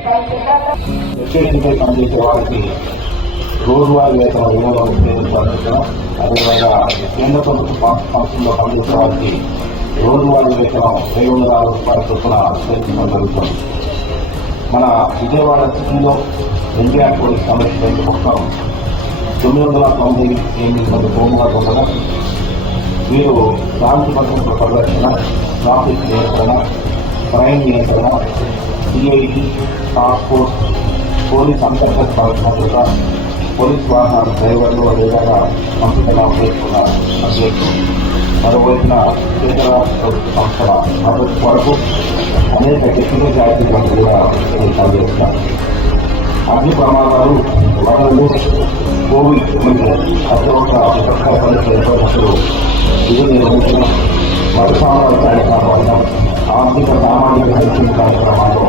ఎస్టేషన్పై పనిచేసే వారికి రోజువారీ వేతన విలువలో ఉపయోగించాల్సిన అదేవిధంగా కేంద్ర ప్రభుత్వ సంస్థల్లో పనిచేసే వారికి రోజువారీ వేతనం 506 రూపాయల చొప్పున చెల్లించడం జరుగుతుంది. మన విజయవాడ సిటీలో ఎన్టీఆర్ పోలీస్ కమిషనరేట్ మొత్తం 998 మంది హోంగార్డ్ ఉండగా వీరు శాంతి భద్రతల పరిరక్షణ, ట్రాఫిక్ నియంత్రణ, క్రైమ్ నియంత్రణ, సిఐడి, టాస్క్ ఫోర్స్, పోలీస్ అంతర్గత భద్రత, పోలీస్ వాహనాల డ్రైవర్లు అదేవిధంగా సంస్థగా ఉపయోగిస్తున్న అధ్యక్షులు, మరోవైపున కేంద్ర ప్రభుత్వ సంస్థల మద్దతు కొరకు అనేక టెక్నికల్ జాతీయులను కూడా పనిచేస్తారు. అగ్ని ప్రమాదాలు, వరదలు, కోవిడ్ అత్యవసర విపత్కర పరిస్థితులు ఏర్పడినప్పుడు విధులు నిర్వహించడం, మరుసామర్థ్యాన్ని కాపాడడం, ఆర్థిక సామాజిక సంక్షేమ కార్యక్రమాల్లో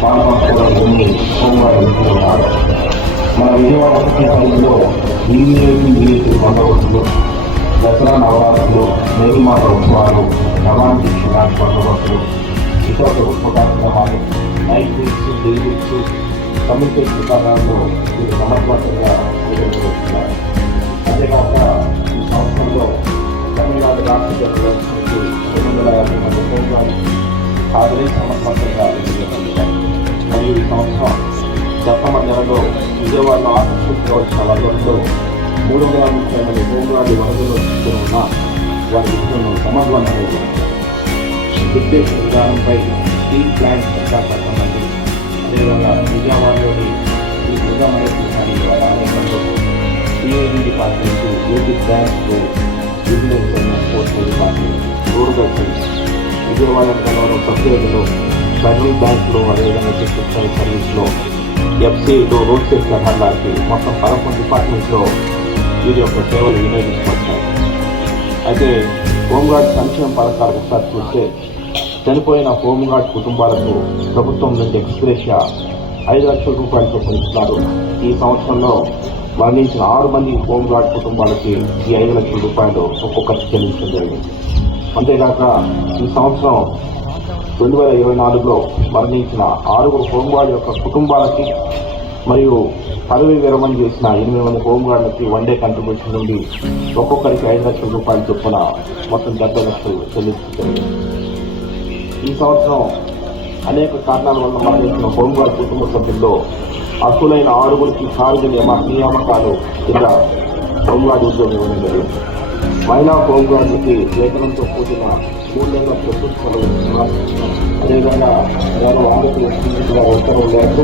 పాల్పంచుకోవడం ఎన్ని హోంగార్డ్ విధులు ఉన్నారు. మన విజయవాడ సిటీ పరిధిలో వీఐపీ బందోబస్తులు, దసరా నవరాత్రులు, మేరీమాత ఉత్సవాలు, రవాణా శిక్షణ బందోబస్తులు, ఇతర ప్రభుత్వ కార్యక్రమాలు, night weeks, day weeks, communication విభాగాల్లో వీరు సమర్థవంతంగా నిర్వహిస్తున్నారు. అంతేకాక ఈ సంవత్సరంలో తమిళనాడు రాష్ట్ర జనరల్కి 250 మంది హోంగార్డ్ హాజరై సమర్థవంతంగా నిర్వహించారు. మరియు ఈ సంవత్సరం సెప్టెంబర్ నెలలో విజయవాడలో ఆకర్షించవలసిన వరదల్లో 330 మంది హోంగార్డు వరదల్లో చిక్కుకుని ఉన్న వారి విధులను సమర్థవంతంగా నిర్దేశన విధానంపై స్టీల్ ప్లాంట్ సర్కార్ సంబంధించి అదేవిధంగా విజయవాడలోని ఈ దుర్గామహేశ్వరి వారి ఆలయంలో CID department, AP bank, vigilance and enforcement department, rural service, Vijayawada Gannavaram సబ్సిడీలో, ఫెడరల్ బ్యాంకులో, అదేవిధంగా డిస్ట్రిక్ట్ సర్వీస్లో, ఎఫ్సీలో, రోడ్ సేఫ్టీ అధికారులకి మొత్తం 11 డిపార్ట్మెంట్లో వీరి యొక్క సేవలు వినియోగించుకొచ్చారు. అయితే హోంగార్డ్ సంక్షేమ పథకాలు ఒకసారి చూస్తే చనిపోయిన హోంగార్డ్ కుటుంబాలకు ప్రభుత్వం నుండి ఎక్స్గ్రేషియా 5 లక్షల రూపాయలు చెల్లిస్తున్నారు. ఈ సంవత్సరంలో మరణించిన 6 మంది హోంగార్డ్ కుటుంబాలకి ఈ 5 లక్షల రూపాయలు ఒక్కొక్కరికి చెల్లించడం జరిగింది. అంతేకాక ఈ సంవత్సరం 2024లో మరణించిన 6 హోంగార్డ్ యొక్క కుటుంబాలకి మరియు పదవి విరమణ చేసిన 8 మంది హోంగార్డులకి వన్డే కంట్రిబ్యూషన్ నుండి ఒక్కొక్కరికి 5 లక్షల రూపాయలు చొప్పున మొత్తం 70 లక్షలు చెల్లించడం. ఈ సంవత్సరం అనేక కారణాల వల్ల మరణించిన హోంగార్డ్ కుటుంబ సభ్యుల్లో అర్హులైన 6 సార్వజనిక నియామకాలు కింద హోంగార్డ్ ఉద్యోగం ఇవ్వడం జరిగింది. మహిళా హోంగార్డులకి వేతనంతో కూడిన 3 నెలల ప్రభుత్వ అదేవిధంగా ఆంధ్రప్రదేశ్గా ఉత్తర్వులు లేకు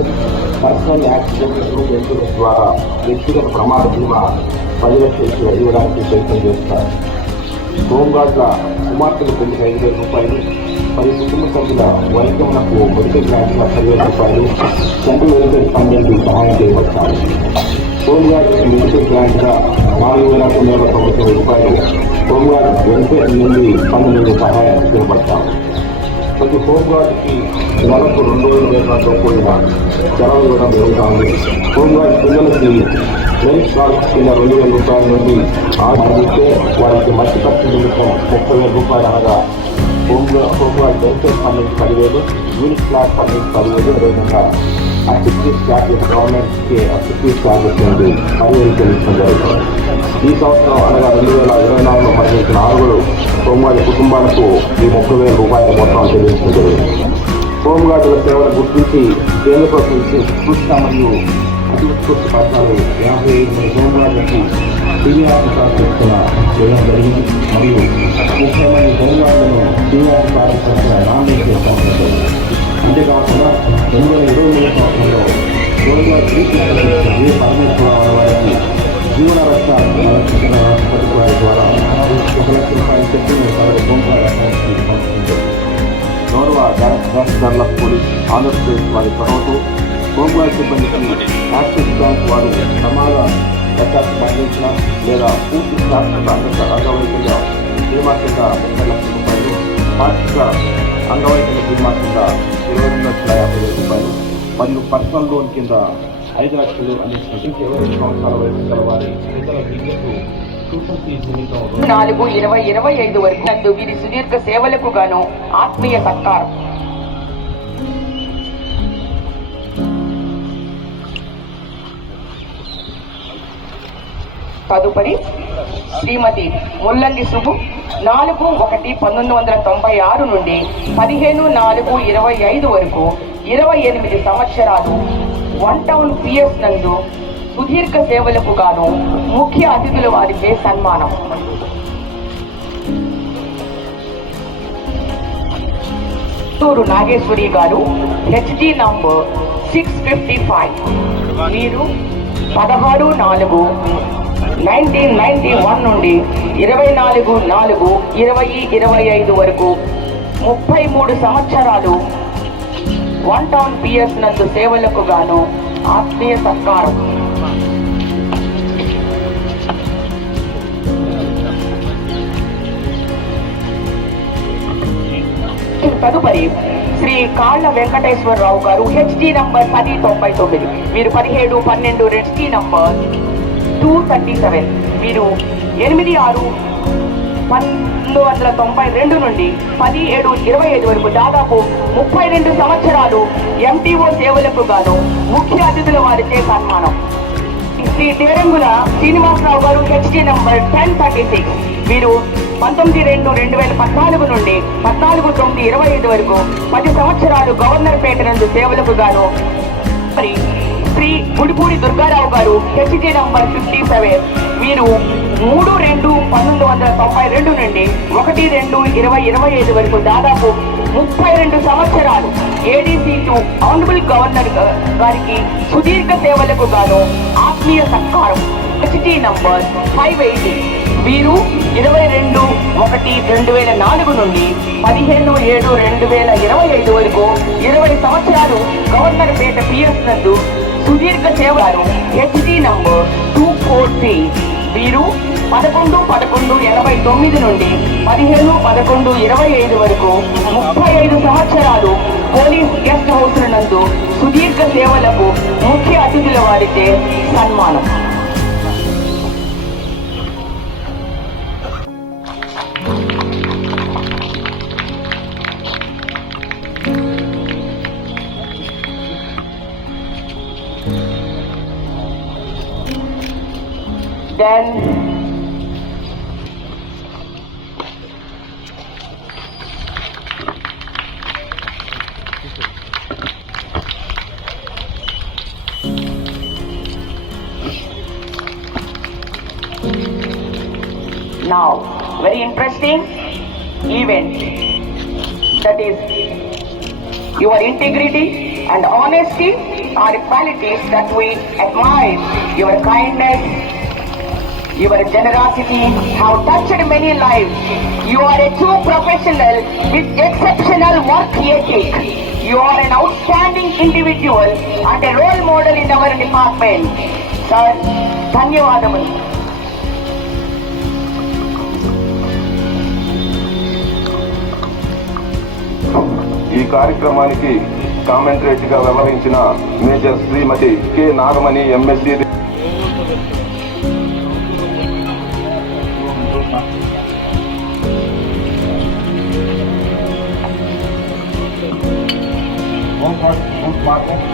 పర్సనల్ యాక్సిడెంట్ ఇన్సూరెన్స్ ద్వారా వ్యక్తిగత ప్రమాద బీమా 10 లక్షలు ఇవ్వడానికి ప్రయత్నం చేస్తారు. హోంగార్డుల కుమార్తెలకు 5,000 రూపాయలు, 10 కుటుంబ సభ్యుల వైద్యములకు మెడికల్ క్యాంప్ 10,000 రూపాయలు సెంట్రల్ వెల్ఫేర్ ఫండ్ నుండి సహాయం చేయబడతారు. హోంగార్డ్ మెడికల్ గ్రాంట్గా 4,990 రూపాయలు హోంగార్డ్ వెల్ఫేర్ నుండి ఫండ్ నుండి సహాయం చేయబడతారు. ప్రతి హోంగార్డ్కి నెలకు 2,000 వేతనంతో కూడిన సెలవు ఇవ్వడం జరుగుతుంది. హోంగార్డ్ పిల్లలకి మెరిట్ స్కాలర్షిప్ కింద 2,000 రూపాయల నుండి ఆడితే వారికి మధ్య ఖర్చు నిమిత్తం 30,000 రూపాయలు అనగా హోంగార్డ్ వెల్ఫేర్ ఫండ్ నుంచి 10,000, యూనిట్ క్లాస్ ఫండ్ నుంచి 10,000, అదేవిధంగా యాక్టివిటీస్ చార్జెస్ గవర్నమెంట్కి యాక్టివిటీస్ చార్జెస్ నుండి 10,000 చెల్లించడం జరుగుతుంది. ఈ సంవత్సరం అనగా 2024లో మరణించిన 6 హోంగార్డ్ కుటుంబాలకు ఈ 30,000 రూపాయల మొత్తం చెల్లించడం జరిగింది. హోంగార్డుల సేవలు గుర్తించి కేంద్ర ప్రభుత్వం కృష్ణ మరియు అతి ఉత్కృష్ట పథకాలు 55 మంది హోంగార్డులకి సీనియారిటీ ప్రారంభించిన చేయడం జరిగింది. మరియు 30 మంది హోంగార్డులను సీనియారిటీ ప్రారంభించిన నామినేట్ చేయడం జరిగింది. అంతేకాకుండా 2023 సంవత్సరంలో హోంగార్డ్ పరమేశ్వర వారికి జీవన రక్షణ వారి ద్వారా 1 లక్ష రూపాయలు చెప్పిన హోంగార్డ్ గౌరవ డైరెక్టర్ ఆఫ్ పోలీస్ ఆంధ్రప్రదేశ్ వారి చొరవతో హోంగార్డ్ సిబ్బందికి యాక్సిస్ బ్యాంక్ వారు ప్రమాద రక్షణ మరణించిన లేదా పూర్తి శాశ్వత అంగవైకల్య బీమా కింద 30 లక్షల రూపాయలు, వార్షిక అంగవైకల్య బీమా కింద 22,50,000 రూపాయలు మరియు పర్సనల్ లోన్ కింద 5 లక్షలు అందించిన 20 సంవత్సరాల వయసు గల వారి ఇతర విద్యకు 4/20/25 వరకు వీరి సుదీర్ఘ సేవలకు గాను ఆత్మీయ సత్కారం. తదుపరి శ్రీమతి ముల్లంగి సుబ్బు 4/1/1996 నుండి 15/4/25 వరకు 28 సంవత్సరాలు వన్ టౌన్ పిఎస్ నందు సుదీర్ఘ సేవలకు గాను ముఖ్య అతిథుల వారిచే సన్మానం. చిత్తూరు నాగేశ్వరి గారు హెచ్డి నంబర్ 655. మీరు 16/4/1991 నుండి 24/4/2025 వరకు 33 సంవత్సరాలు వన్ టౌన్ పిఎస్ నందు సేవలకు గాను ఆత్మీయ సత్కారం. తదుపరి శ్రీ కాళ్ళ వెంకటేశ్వరరావు గారు హెచ్డి నంబర్ 1099. మీరు 17/12 హెచ్డి నంబర్ 237. మీరు 8/6/1992 నుండి 17/25 వరకు దాదాపు 32 సంవత్సరాలు ఎంటీఓ సేవలకు గాను ముఖ్య అతిథుల వారిచే సన్మానం. శ్రీ తేరంగుల శ్రీనివాసరావు గారు హెచ్డి నంబర్ 1036. వీరు 19/2/2014 నుండి 14/9/25 వరకు 10 సంవత్సరాలు గవర్నర్ పేట నందు సేవలకు గాను. శ్రీ గుడిపూడి దుర్గారావు గారు హెచ్డి నంబర్ 57. వీరు 3/2/1992 నుండి 1/2/2025 వరకు దాదాపు 32 సంవత్సరాలు ఏడీసీ టు ఆనరబుల్ గవర్నర్ గారికి సుదీర్ఘ సేవలకు గాను ఆత్మీయ సత్కారం. HD number 580. వీరు 22/1/2004 నుండి 15/7/2025 వరకు 20 సంవత్సరాలు గవర్నర్ పేట పిఎస్ నందు సుదీర్ఘ సేవలు. HD number 243. వీరు 11/11/89 నుండి 15/11/25 వరకు 35 సంవత్సరాలు పోలీస్ గెస్ట్ హౌస్ నందు సుదీర్ఘ సేవలకు ముఖ్య అతిథుల వారిచే సన్మానం. Then now very interesting event, that is your integrity and honesty are qualities that we admire. Your kindness, your generosity have touched many lives. You are a true professional with exceptional work ethic. You are an outstanding individual and a role model in our department. Sir, ధన్యవాదములు. ఈ కార్యక్రమానికి కామెంటరేట్గా వ్యవహరించిన major శ్రీమతి K Nagamani MSc. Market